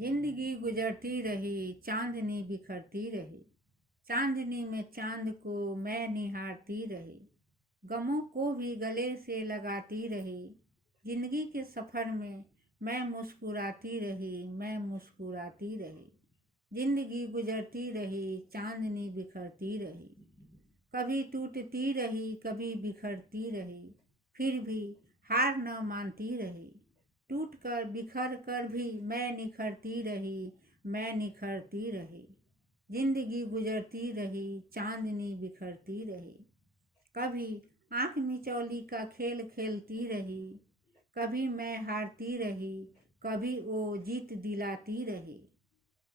जिंदगी गुजरती रही, चांदनी बिखरती रही। चांदनी में चांद को मैं निहारती रही, गमों को भी गले से लगाती रही। जिंदगी के सफ़र में मैं मुस्कुराती रही, मैं मुस्कुराती रही। जिंदगी गुजरती रही, चांदनी बिखरती रही। कभी टूटती रही, कभी बिखरती रही, फिर भी हार न मानती रही। टूट कर बिखर कर भी मैं निखरती रही, मैं निखरती रही। जिंदगी गुजरती रही, चांदनी बिखरती रही। कभी आंख मिचौली का खेल खेलती रही, कभी मैं हारती रही, कभी वो जीत दिलाती रही।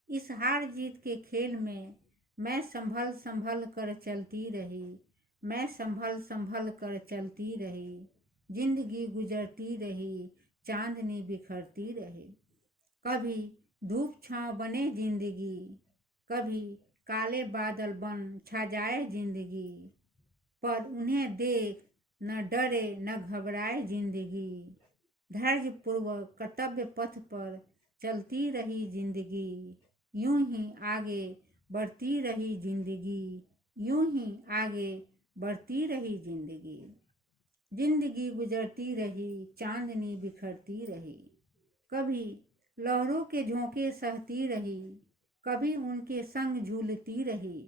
इस हार जीत के खेल में मैं संभल संभल कर चलती रही, मैं संभल संभल कर चलती रही। जिंदगी गुजरती रही, चांदनी बिखरती रही। कभी धूप छांव बने जिंदगी, कभी काले बादल बन छा जाए जिंदगी। पर उन्हें देख न डरे न घबराए जिंदगी। धैर्य पूर्वक कर्तव्य पथ पर चलती रही जिंदगी। यूं ही आगे बढ़ती रही जिंदगी, यूं ही आगे बढ़ती रही जिंदगी। जिंदगी गुजरती रही, चांदनी बिखरती रही। कभी लहरों के झोंके सहती रही, कभी उनके संग झूलती रही।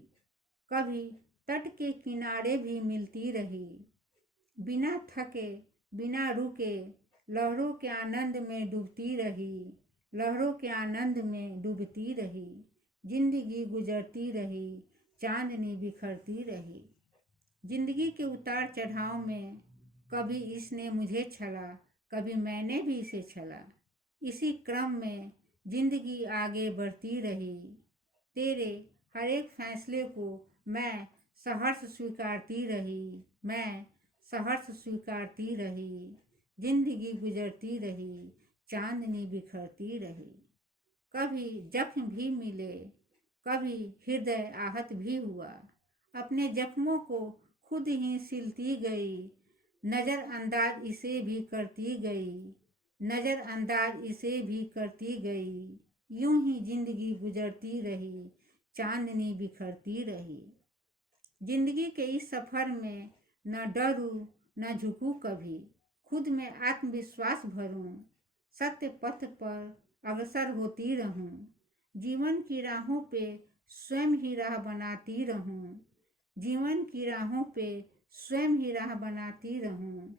कभी तट के किनारे भी मिलती रही, बिना थके बिना रुके लहरों के आनंद में डूबती रही, लहरों के आनंद में डूबती रही। जिंदगी गुजरती रही, चांदनी बिखरती रही। जिंदगी के उतार चढ़ाव में कभी इसने मुझे छला, कभी मैंने भी इसे छला। इसी क्रम में जिंदगी आगे बढ़ती रही। तेरे हर एक फैसले को मैं सहर्ष स्वीकारती रही, मैं सहर्ष स्वीकारती रही। जिंदगी गुजरती रही, चांदनी बिखरती रही। कभी जख्म भी मिले, कभी हृदय आहत भी हुआ। अपने जख्मों को खुद ही सिलती गई, नज़रअंदाज इसे भी करती गई, नज़रअंदाज इसे भी करती गई। यूं ही जिंदगी गुजरती रही, चांदनी बिखरती रही। जिंदगी के इस सफ़र में न डरूं न झुकूं कभी, खुद में आत्मविश्वास भरूं, सत्य पथ पर अग्रसर होती रहूं। जीवन की राहों पे स्वयं ही राह बनाती रहूं, जीवन की राहों पे स्वयं ही राह बनाती रहूं।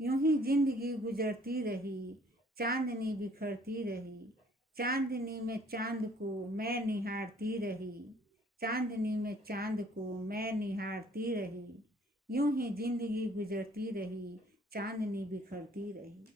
यूं ही जिंदगी गुजरती रही, चांदनी बिखरती रही। चांदनी में चांद को मैं निहारती रही, चांदनी में चांद को मैं निहारती रही। यूं ही जिंदगी गुजरती रही, चांदनी बिखरती रही।